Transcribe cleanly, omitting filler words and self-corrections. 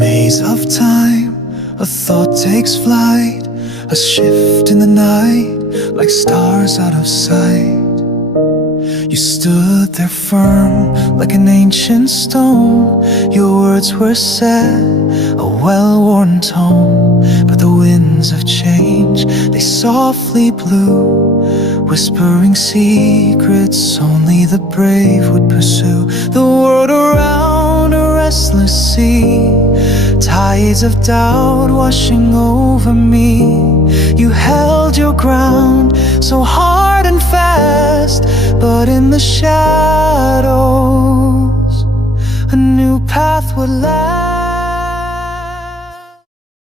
maze of time, a thought takes flight, a shift in the night, like stars out of sight. You stood there firm, like an ancient stone. Your words were said, a well-worn tone. But the winds of change, they softly blew, whispering secrets only the brave would pursue. The world around, a restless sea, tides of doubt washing over me. You held your ground, so hard and fast, but in the shadows, a new path would last.